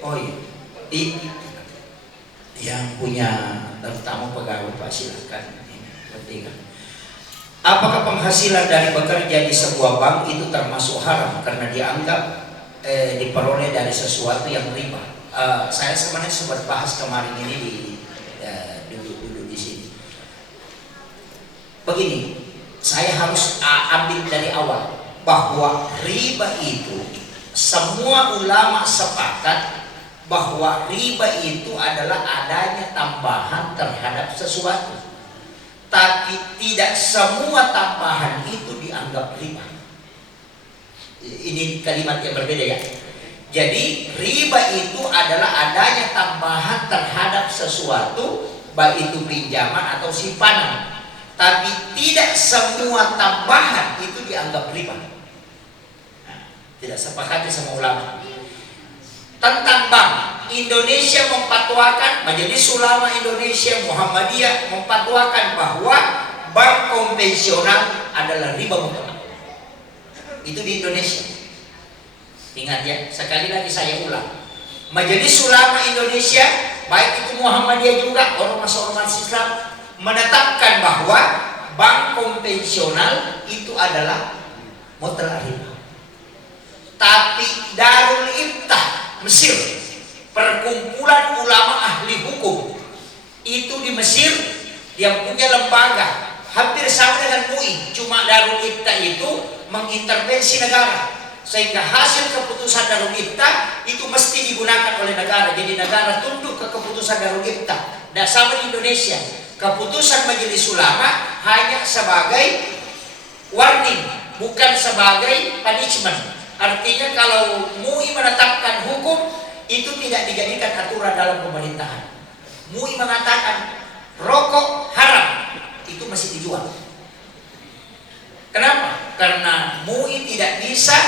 Oh iya, di yang punya terutama pegawai Pak silakan ini penting. Apakah penghasilan dari bekerja di sebuah bank itu termasuk haram karena dianggap diperoleh dari sesuatu yang riba? Saya sebenarnya sempat bahas kemarin ini di duduk di sini. Begini, saya harus ambil dari awal bahwa riba itu semua ulama sepakat bahwa riba itu adalah adanya tambahan terhadap sesuatu, tapi tidak semua tambahan itu dianggap riba. Ini kalimat yang berbeda ya. Jadi riba itu adalah adanya tambahan terhadap sesuatu, baik itu pinjaman atau simpanan, tapi tidak semua tambahan itu dianggap riba. Tidak sepakatnya sama ulama. Tentang bank, Indonesia memfatwakan, Majelis Ulama Indonesia Muhammadiyah memfatwakan bahwa bank konvensional adalah riba mutlak. Itu di Indonesia. Ingat ya, sekali lagi saya ulang. Majelis Ulama Indonesia, baik itu Muhammadiyah juga ormas-ormas Islam, menetapkan bahwa bank konvensional itu adalah mutlak riba. Tapi Darul Iftah Mesir, perkumpulan ulama ahli hukum itu di Mesir, yang punya lembaga hampir sama dengan MUI, cuma Darul Iftah itu mengintervensi negara, sehingga hasil keputusan Darul Iftah itu mesti digunakan oleh negara. Jadi negara tunduk ke keputusan Darul Iftah. Dan sama di Indonesia, keputusan Majelis Ulama hanya sebagai warning, bukan sebagai punishment. Artinya kalau MUI menetapkan hukum itu tidak dijadikan aturan dalam pemerintahan. MUI mengatakan rokok haram, itu masih dijual. Kenapa? Karena MUI tidak bisa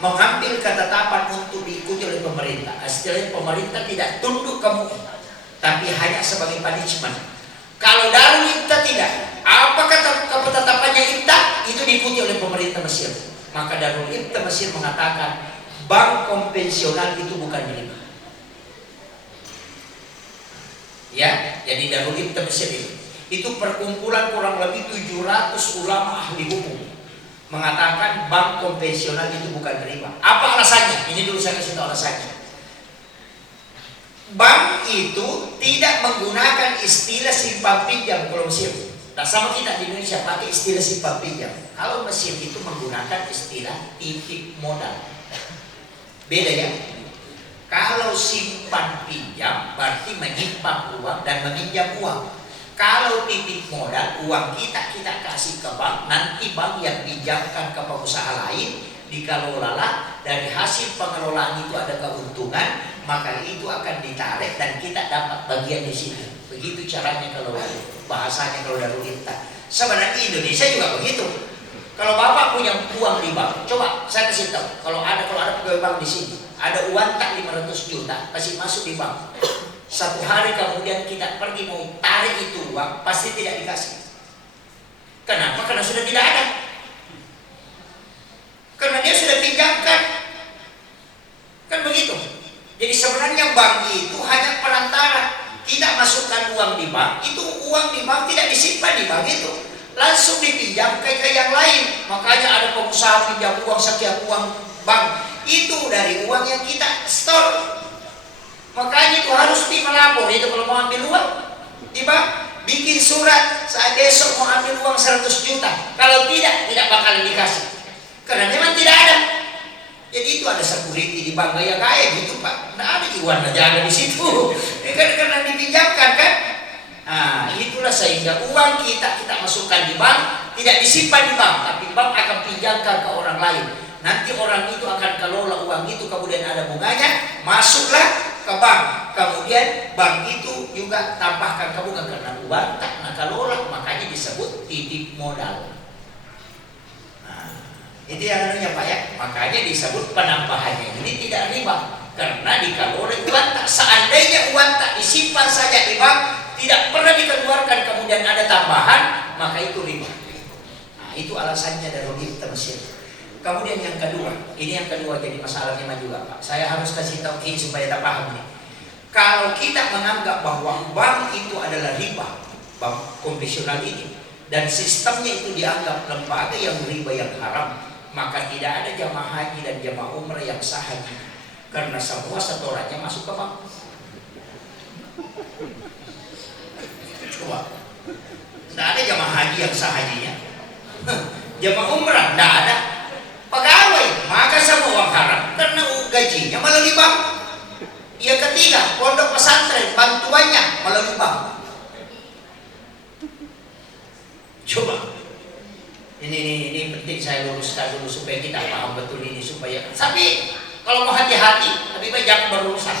mengambil ketetapan untuk diikuti oleh pemerintah. Istilahnya pemerintah tidak tunduk ke MUI, tapi hanya sebagai punishment. Kalau Darul Iftah tidak, apakah ketetapannya Iftah itu diikuti oleh pemerintah Mesir. Maka Darul Iftah Mesir mengatakan bank konvensional itu bukan riba. Ya, jadi Darul Iftah Mesir itu perkumpulan kurang lebih 700 ulama ahli hukum mengatakan bank konvensional itu bukan riba. Apa alasannya? Ini dulu saya kasih tahu alasannya. Bank itu tidak menggunakan istilah simpan pinjam kalau Mesir. Nah, sama kita di Indonesia pakai istilah simpan pinjam. Kalau Mesir itu menggunakan istilah titip modal. Beda ya. Kalau simpan pinjam berarti menyimpan uang dan meminjam uang. Kalau titip modal, uang kita kasih ke bank, nanti bank yang pinjamkan ke pengusaha lain, dikelolalah, dari hasil pengelolaan itu ada keuntungan, maka itu akan ditarik dan kita dapat bagian di situ. Begitu caranya kalau bahasanya kalau Darul Iftah. Sebenarnya Indonesia juga begitu. Kalau Bapak punya uang di bank, coba saya kasih tahu, kalau ada pegawai bank di sini, ada uang tak 500 juta, kasih masuk di bank. Satu hari kemudian kita pergi mau tarik itu uang, pasti tidak dikasih. Kenapa? Karena sudah tidak ada. Karena dia sudah pinjamkan. Kan begitu. Jadi sebenarnya bank itu hanya perantara. Kita masukkan uang di bank, itu uang di bank tidak disimpan di bank itu, langsung dipinjam ke yang lain. Makanya ada pengusaha pinjam uang sekian uang bank, itu dari uang yang kita store. Makanya itu harus melapor itu kalau mau ambil uang di bank, bikin surat saat besok mau ambil uang 100 juta. Kalau tidak bakalan dikasih. Karena memang tidak ada. Jadi itu ada security di bank gaya gitu Pak. Nah ada Iwan aja ada di situ. Karena dipinjamkan kan. Nah itulah sehingga uang kita masukkan di bank, tidak disimpan di bank, tapi bank akan pinjamkan ke orang lain. Nanti orang itu akan kelola uang itu, kemudian ada bunganya, masuklah ke bank. Kemudian bank itu juga tambahkan ke bunga karena uang tak nak kelola, makanya disebut titip modal. Itu yang namanya Pak ya, makanya disebut penambahannya ini tidak riba karena dikelola uang tak. Seandainya uang tak disimpan saja di bank, tidak pernah dikeluarkan kemudian ada tambahan, maka itu riba. Nah, itu alasannya Darul Iftah Mesir. Kemudian yang kedua, ini yang kedua jadi masalah memang juga Pak. Saya harus kasih tahu Ki supaya tak paham nih. Kalau kita menganggap bahwa bank itu adalah riba, bank konvensional ini, dan sistemnya itu dianggap lembaga yang riba yang haram, maka tidak ada jamaah haji dan jamaah umrah yang sah haji, karena semua setorannya masuk ke bank. Coba, tidak ada jamaah haji yang sah hajinya, jamaah umrah tidak ada. Pegawai, maka semua uang haram karena gajinya melalui bank. Yang ketiga, pondok pesantren bantuannya melalui bank. Coba, ini penting saya luruskan dulu supaya kita paham betul ini supaya. Tapi kalau mau hati-hati, lebih baik jangan berurusan.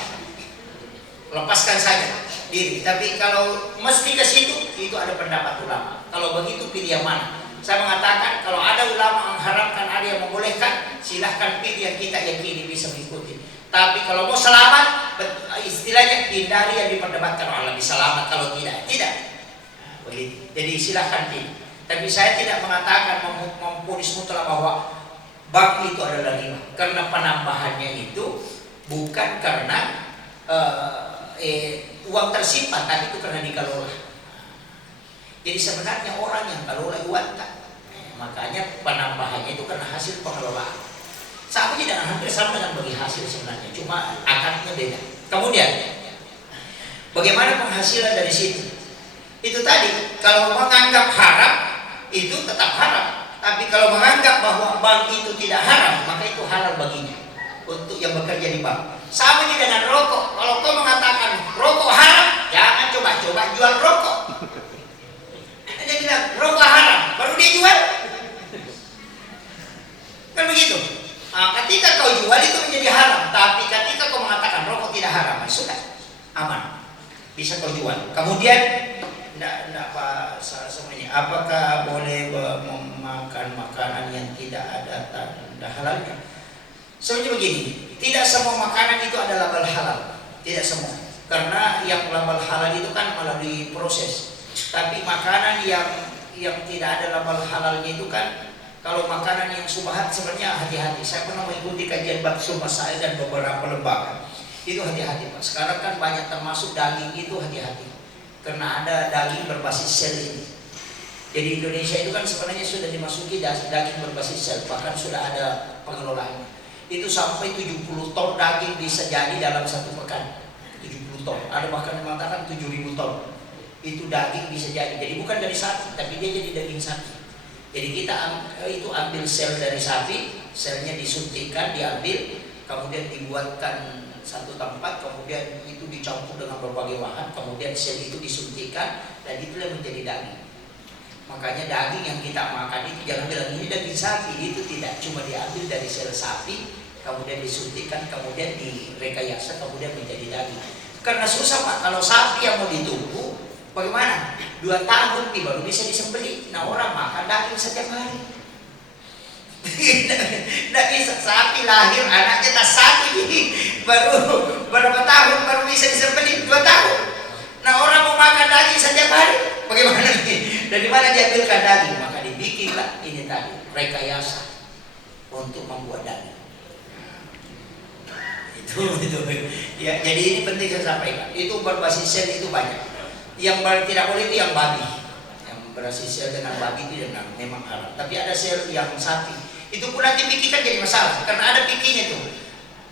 Lepaskan saja diri. Tapi kalau mesti ke situ, itu ada pendapat ulama. Kalau begitu pilih yang mana? Saya mengatakan kalau ada ulama mengharamkan, ada yang membolehkan, silahkan pilih yang kita yakini bisa mengikuti. Tapi kalau mau selamat, istilahnya hindari yang diperdebatkan, Allah bisa selamat, kalau tidak, tidak. Begitu. Jadi silahkan pilih. Tapi saya tidak mengatakan memponis mutlak bahwa bank itu adalah riba, karena penambahannya itu bukan karena uang tersimpan, tapi itu karena dikelola. Jadi sebenarnya orang yang kelola uang makanya penambahannya itu karena hasil pengelolaan. Sama aja dengan hampir sama dengan bagi hasil sebenarnya, cuma akadnya beda. Kemudian, bagaimana penghasilan dari situ? Itu tadi, kalau menganggap haram, itu tetap haram. Tapi kalau menganggap bahwa bank itu tidak haram, maka itu halal baginya untuk yang bekerja di bank. Sama aja dengan rokok. Kalau kau mengatakan rokok haram, jangan coba-coba jual rokok. Dia bilang rokok haram, baru dia jual. Kan begitu. Nah, ketika kau jual itu menjadi haram, tapi ketika kau mengatakan rokok tidak haram, sudah aman, bisa kau jual. Kemudian, tidak apa semuanya. Apakah boleh memakan makanan yang tidak ada tanda halalnya? Sebenarnya begini, tidak semua makanan itu ada label halal, tidak semua. Karena yang label halal itu kan melalui proses. Tapi makanan yang tidak ada label halalnya itu kan, kalau makanan yang subhat sebenarnya hati-hati. Saya pernah mengikuti kajian bakso saya dan beberapa lembaga. Itu hati-hati Pak. Sekarang kan banyak termasuk daging itu hati-hati. Karena ada daging berbasis sel ini. Jadi Indonesia itu kan sebenarnya sudah dimasuki daging berbasis sel, bahkan sudah ada pengelolaannya. Itu sampai 70 ton daging bisa jadi dalam satu pekan. 70 ton. Ada bahkan yang mengatakan 7.000 ton. Itu daging bisa jadi. Jadi bukan dari sapi, tapi dia jadi daging sapi. Jadi kita itu ambil sel dari sapi, selnya disuntikkan, diambil, kemudian dibuatkan satu tempat, kemudian itu dicampur dengan berbagai bahan, kemudian sel itu disuntikkan, dan itulah menjadi daging. Makanya daging yang kita makan itu jangan bilang ini daging sapi, itu tidak, cuma diambil dari sel sapi, kemudian disuntikkan, kemudian direkayasa, kemudian menjadi daging. Karena susah Pak, kalau sapi yang mau ditunggu, bagaimana? 2 tahun baru bisa disembelih. Nah orang makan daging setiap hari. Tidak bisa, sapi lahir anaknya tak satu, baru berapa tahun baru bisa disembelih? 2 tahun. Nah orang mau makan daging setiap hari, bagaimana nih? Dari mana diambilkan daging? Maka dibikinlah ini tadi rekayasa untuk membuat daging. Itu ya, jadi ini penting saya sampaikan. Itu berbasis sel itu banyak. Yang tidak boleh itu yang babi, yang berbasis sel dengan babi itu memang haram. Tapi ada sel yang sapi, itu pun nanti pikikan jadi masalah, karena ada pikinya tuh.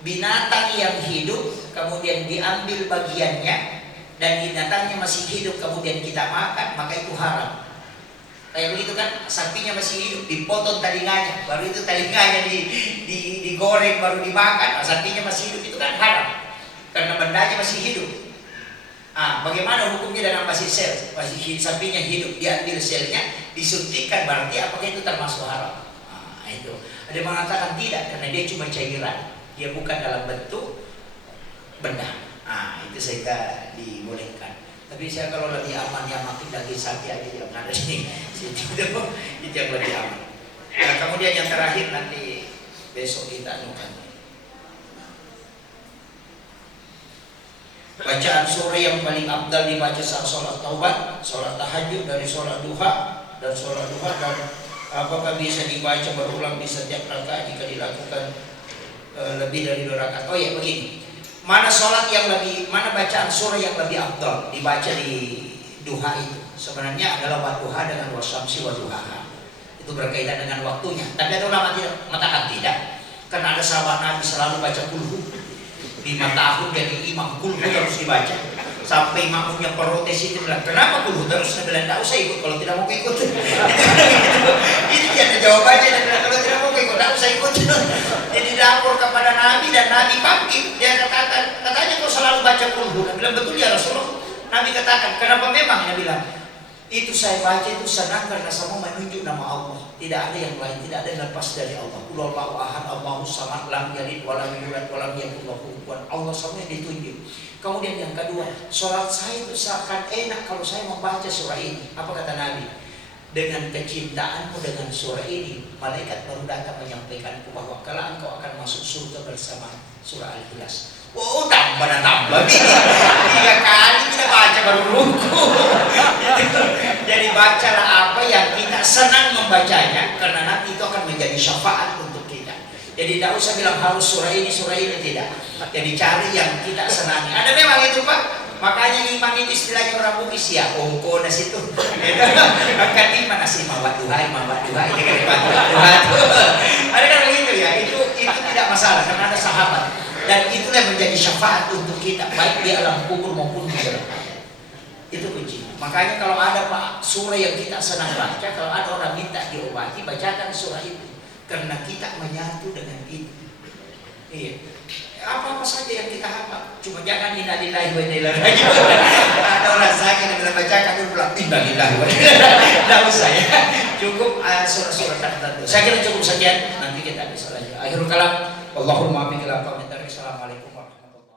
Binatang yang hidup kemudian diambil bagiannya dan binatangnya masih hidup kemudian kita makan, maka itu haram. Kayak begitu kan, sapinya masih hidup, dipotong telinganya, baru itu telinganya digoreng baru dimakan, sapinya masih hidup, itu kan haram karena bendanya masih hidup. Bagaimana hukumnya dengan basis sel? Basis sapinya hidup, diambil selnya, disuntikkan, berarti apakah itu termasuk haram? Itu ada yang mengatakan tidak, karena dia cuma cairan, dia bukan dalam bentuk benda. Itu saya dibolehkan. Tapi saya kalau lebih aman yang makin daging sapi aja yang ada di situ, itu yang lebih aman. Nah, kemudian yang terakhir nanti besok kita anukan. Bacaan sore yang paling afdal dibaca saat sholat taubat, sholat tahajud, dari sholat duha dan Apakah bisa dibaca berulang di setiap rakaat jika dilakukan lebih dari 2 rakaat? Oh ya, begini. Mana sholat yang lebih, mana bacaan surah yang lebih afdal dibaca di duha itu? Sebenarnya adalah wadduha dengan wasyamsi wadduhaha. Itu berkaitan dengan waktunya. Tapi ada ulama tidak mengatakan tidak. Karena ada sahabat Nabi selalu baca kulhu. 5 tahun jadi imam, kulhu terus dibaca. Sampai makmumnya protes itu bilang, kenapa kulhu terus? Dia bilang, tidak usah ikut kalau tidak mau ikut. Itu dia ada jawabannya. Dia bilang, kalau tidak mau ikut, tidak usah ikut. Jadi lapor kepada Nabi dan Nabi panggil. Dia katakan, katanya kau selalu baca kulhu. Dia bilang, betul ya Rasulullah. Nabi katakan, kenapa memang? Dia bilang, itu saya baca itu senang karena semua menunjuk nama Allah. Tidak ada yang lain, tidak ada yang lepas dari Allah. Qulhuwallahu ahad, Allahus samad, lam yalid walam yulad walam yakul lahu kufuwan. Allah semua yang ditunjuk. Kemudian yang kedua, sholat saya itu seakan enak kalau saya membaca surah ini. Apa kata Nabi? Dengan kecintaanmu dengan surah ini, malaikat baru datang menyampaikanku bahwa kelak engkau akan masuk surga bersama surah Al-Ikhlas. Oh, tambah dan tambah. 3 kali kita baca baru ruku. Jadi bacalah apa yang kita senang membacanya, karena nanti itu akan menjadi syafaat untuk kita. Jadi tidak usah bilang harus surah ini tidak. Jadi cari yang kita senangi. Ada memang itu Pak. Makanya imam itu istilahnya orang Bugis ya, ongko nasi itu. Angkat lima nasi mawat duhai. Ini kan duhai. Ada kan begitu ya. Itu tidak masalah karena ada sahabat. Dan itulah yang menjadi syafaat untuk kita baik di alam kubur maupun di alam. Itu kunci. Makanya kalau ada Pak surah yang kita senang baca, kalau ada orang minta diobati, bacakan surah itu karena kita menyatu dengan itu. Iya. Apa-apa saja yang kita hafal, cuma jangan innalillahi wa inna ilaihi raji'un. Ada orang sakit yang bilang bacakan dulu bilang innalillahi wa inna ilaihi raji'un. Tidak usah ya. Cukup surah-surah tertentu. Saya kira cukup sekian. Nanti kita bisa lanjut. Akhirul kalam. Wallahul muwaffiq ila aqwamit thoriq. Assalamualaikum.